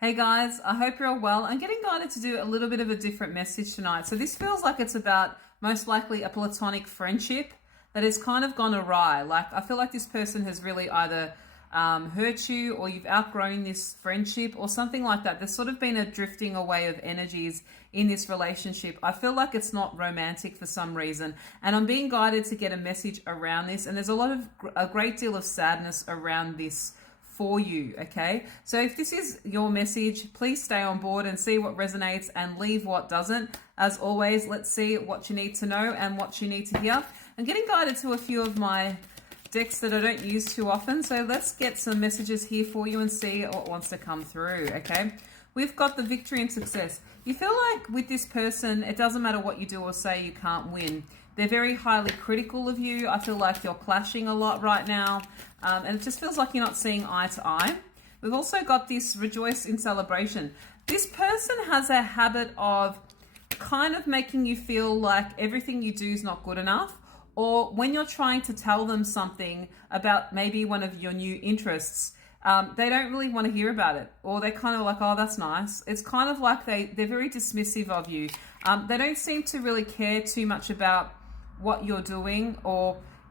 Hey guys, I hope you're all well. I'm getting guided to do a little bit of a different message tonight. So this feels like it's about most likely a platonic friendship that has kind of gone awry. Like I feel like this person has really either hurt you or you've outgrown this friendship or something like that. There's sort of been a drifting away of energies in this relationship. I feel like it's not romantic for some reason, and I'm being guided to get a message around this, and there's a great deal of sadness around this for you. Okay, so if this is your message, please stay on board and see what resonates and leave what doesn't. As always, let's see what you need to know and what you need to hear. I'm getting guided to a few of my decks that I don't use too often, so let's get some messages here for you and see what wants to come through. Okay, we've got the victory and success. You feel like with this person, it doesn't matter what you do or say, you can't win. They're very highly critical of you. I feel like you're clashing a lot right now. And it just feels like you're not seeing eye to eye. We've also got this rejoice in celebration. This person has a habit of kind of making you feel like everything you do is not good enough. Or when you're trying to tell them something about maybe one of your new interests, they don't really want to hear about it. Or they're kind of like, oh, that's nice. It's kind of like they're very dismissive of you. They don't seem to really care too much about what you're doing,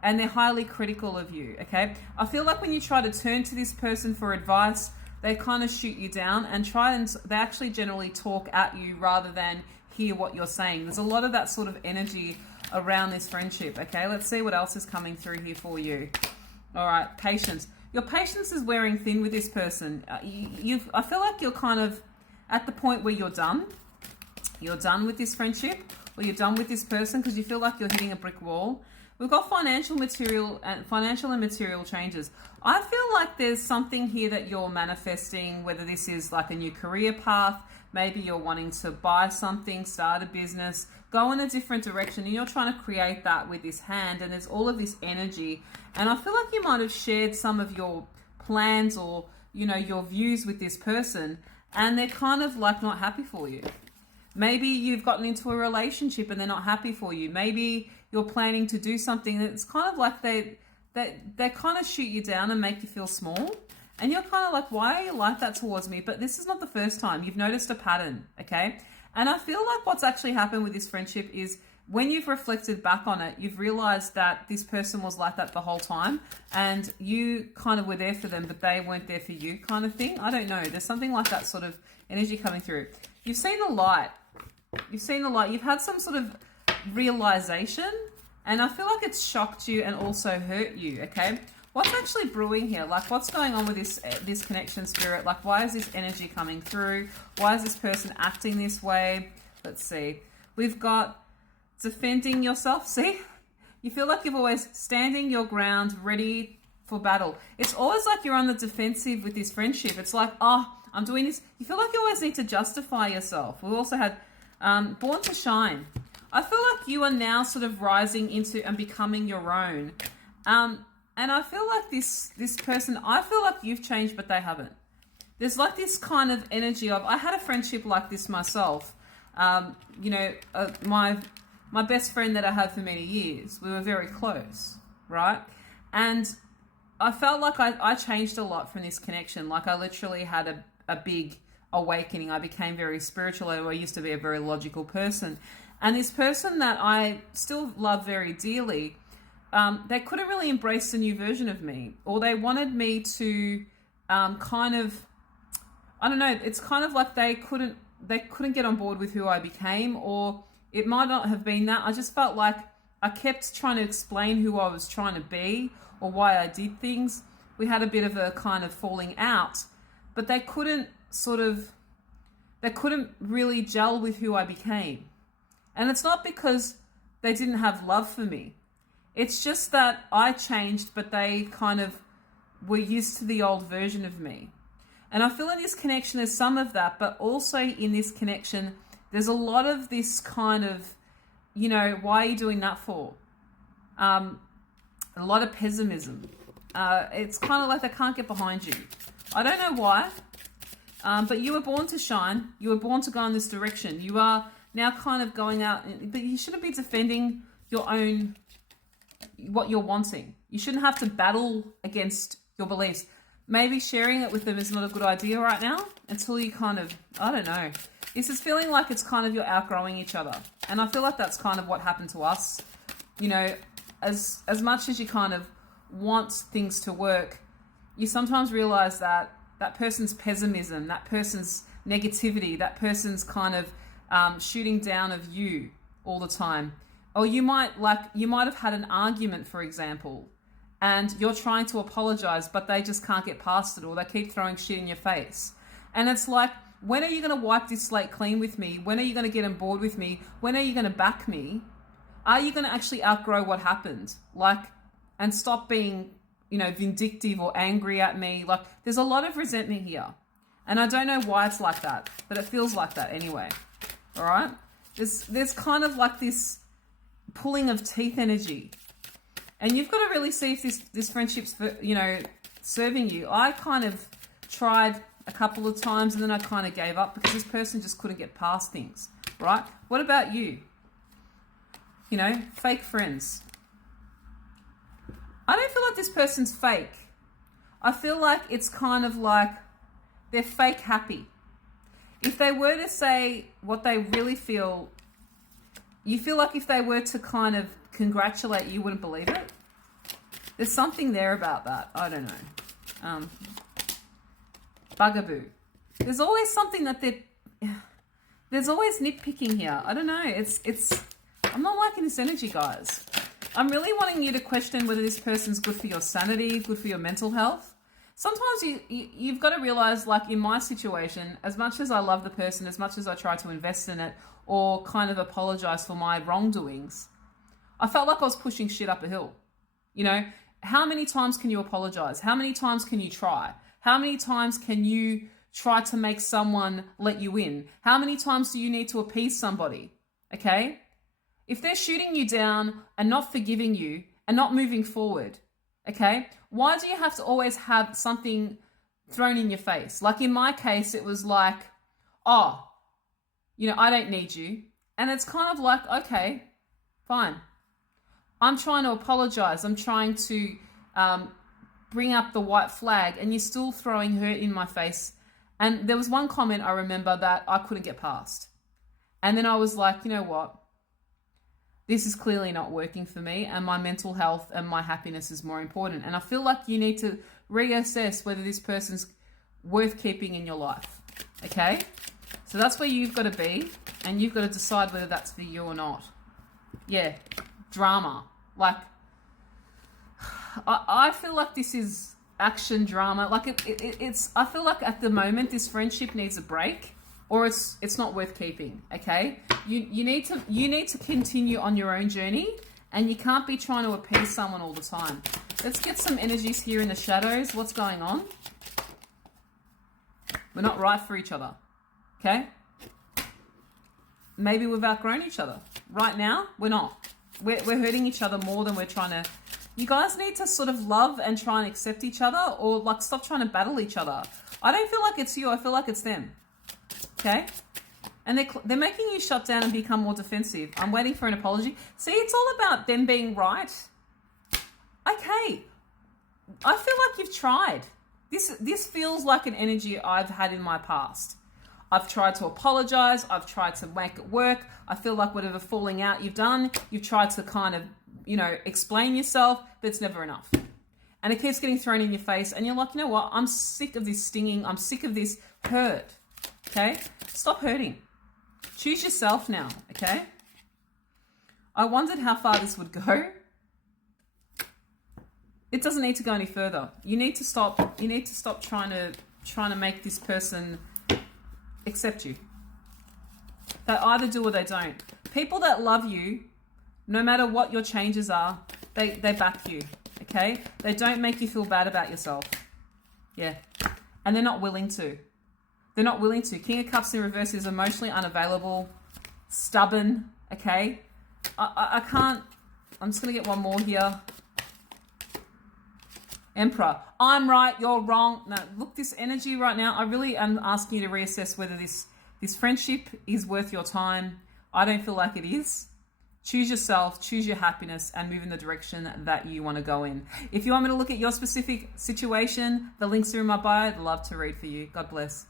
and they're highly critical of you. Okay, I feel like when you try to turn to this person for advice, they kind of shoot you down and they actually generally talk at you rather than hear what you're saying. There's a lot of that sort of energy around this friendship. Okay, let's see what else is coming through here for you. All right, patience. Your patience is wearing thin with this person. I feel like you're kind of at the point where you're done. You're done with this friendship, or you're done with this person because you feel like you're hitting a brick wall. We've got financial and material changes. I feel like there's something here that you're manifesting, whether this is like a new career path, maybe you're wanting to buy something, start a business, go in a different direction, and you're trying to create that with this hand, and there's all of this energy. And I feel like you might have shared some of your plans or, your views with this person, and they're kind of like not happy for you. Maybe you've gotten into a relationship and they're not happy for you. Maybe you're planning to do something that's kind of like they kind of shoot you down and make you feel small. And you're kind of like, why are you like that towards me? But this is not the first time. You've noticed a pattern, okay? And I feel like what's actually happened with this friendship is when you've reflected back on it, you've realized that this person was like that the whole time and you kind of were there for them, but they weren't there for you kind of thing. I don't know. There's something like that sort of energy coming through. You've seen the light. You've had some sort of realization, and I feel like it's shocked you and also hurt you. Okay, what's actually brewing here? Like, what's going on with this connection, spirit? Like, why is this energy coming through? Why is this person acting this way? Let's see. We've got defending yourself. See, you feel like you're always standing your ground, ready for battle. It's always like you're on the defensive with this friendship. It's like, oh, I'm doing this. You feel like you always need to justify yourself. We also had born to shine. I feel like you are now sort of rising into and becoming your own. And I feel like this person, I feel like you've changed, but they haven't. There's like this kind of energy of, I had a friendship like this myself. My best friend that I had for many years, we were very close, right? And I felt like I changed a lot from this connection. Like I literally had a big awakening. I became very spiritual. I used to be a very logical person. And this person that I still love very dearly, they couldn't really embrace the new version of me, or they wanted me to kind of, I don't know, it's kind of like they couldn't get on board with who I became, or it might not have been that. I just felt like I kept trying to explain who I was trying to be or why I did things. We had a bit of a kind of falling out, but they couldn't really gel with who I became. And it's not because they didn't have love for me. It's just that I changed, but they kind of were used to the old version of me. And I feel in this connection there's some of that, but also in this connection, there's a lot of this kind of, why are you doing that for? A lot of pessimism. It's kind of like they can't get behind you. I don't know why, but you were born to shine. You were born to go in this direction. You are now kind of going out, but you shouldn't be defending your own, what you're wanting. You shouldn't have to battle against your beliefs. maybe sharing it with them is not a good idea right now until you kind of, I don't know. This is feeling like it's kind of you're outgrowing each other. And I feel like that's kind of what happened to us. You know, as much as you kind of want things to work, you sometimes realize that that person's pessimism, that person's negativity, that person's kind of shooting down of you all the time. Or you might have had an argument, for example, and you're trying to apologize, but they just can't get past it, or they keep throwing shit in your face. And it's like, when are you going to wipe this slate clean with me? When are you going to get on board with me? When are you going to back me? Are you going to actually outgrow what happened? Like, and stop being, you know, vindictive or angry at me? Like, there's a lot of resentment here. And I don't know why it's like that, but it feels like that anyway. All right? There's kind of like this pulling of teeth energy. And you've got to really see if this friendship's, you know, serving you. I kind of tried a couple of times and then I kind of gave up because this person just couldn't get past things, right? What about you? You know, fake friends. I don't feel like this person's fake. I feel like it's kind of like they're fake happy. If they were to say what they really feel, you feel like if they were to kind of congratulate you, you wouldn't believe it. There's something there about that. I don't know. Bugaboo. There's always something that there's always nitpicking here. I don't know. I'm not liking this energy, guys. I'm really wanting you to question whether this person's good for your sanity, good for your mental health. Sometimes you've got to realize, like in my situation, as much as I love the person, as much as I try to invest in it or kind of apologize for my wrongdoings, I felt like I was pushing shit up a hill. You know, how many times can you apologize? How many times can you try? How many times can you try to make someone let you in? How many times do you need to appease somebody? Okay? If they're shooting you down and not forgiving you and not moving forward, okay, why do you have to always have something thrown in your face? Like in my case, it was like, oh, you know, I don't need you. And it's kind of like, okay, fine. I'm trying to apologize. I'm trying to bring up the white flag and you're still throwing hurt in my face. And there was one comment I remember that I couldn't get past. And then I was like, you know what? This is clearly not working for me and my mental health and my happiness is more important. And I feel like you need to reassess whether this person's worth keeping in your life. Okay? So that's where you've got to be and you've got to decide whether that's for you or not. Yeah. Drama. Like, I feel like this is action drama. Like it's, I feel like at the moment this friendship needs a break or it's not worth keeping. Okay? You need to continue on your own journey and you can't be trying to appease someone all the time. Let's get some energies here in the shadows. What's going on? We're not right for each other. Okay? Maybe we've outgrown each other. Right now, we're not. We're hurting each other more than we're trying to. You guys need to sort of love and try and accept each other or like stop trying to battle each other. I don't feel like it's you. I feel like it's them. Okay? And they're making you shut down and become more defensive. I'm waiting for an apology. See, it's all about them being right. Okay. I feel like you've tried. This feels like an energy I've had in my past. I've tried to apologize. I've tried to make it work. I feel like whatever falling out you've done, you've tried to kind of, you know, explain yourself, but it's never enough. And it keeps getting thrown in your face. And you're like, you know what? I'm sick of this stinging. I'm sick of this hurt. Okay? Stop hurting. Choose yourself now. Okay? I wondered how far this would go. It doesn't need to go any further. You need to stop trying to make this person accept you. They either do or they don't. People that love you, no matter what your changes are, they back you. Okay? They don't make you feel bad about yourself. Yeah. And they're not willing to. They're not willing to. King of Cups in reverse is emotionally unavailable, stubborn. Okay? I can't. I'm just going to get one more here. Emperor. I'm right, you're wrong. No, look, this energy right now, I really am asking you to reassess whether this friendship is worth your time. I don't feel like it is. choose yourself, choose your happiness, and move in the direction that you want to go in. If you want me to look at your specific situation, the links are in my bio. I'd love to read for you. God bless.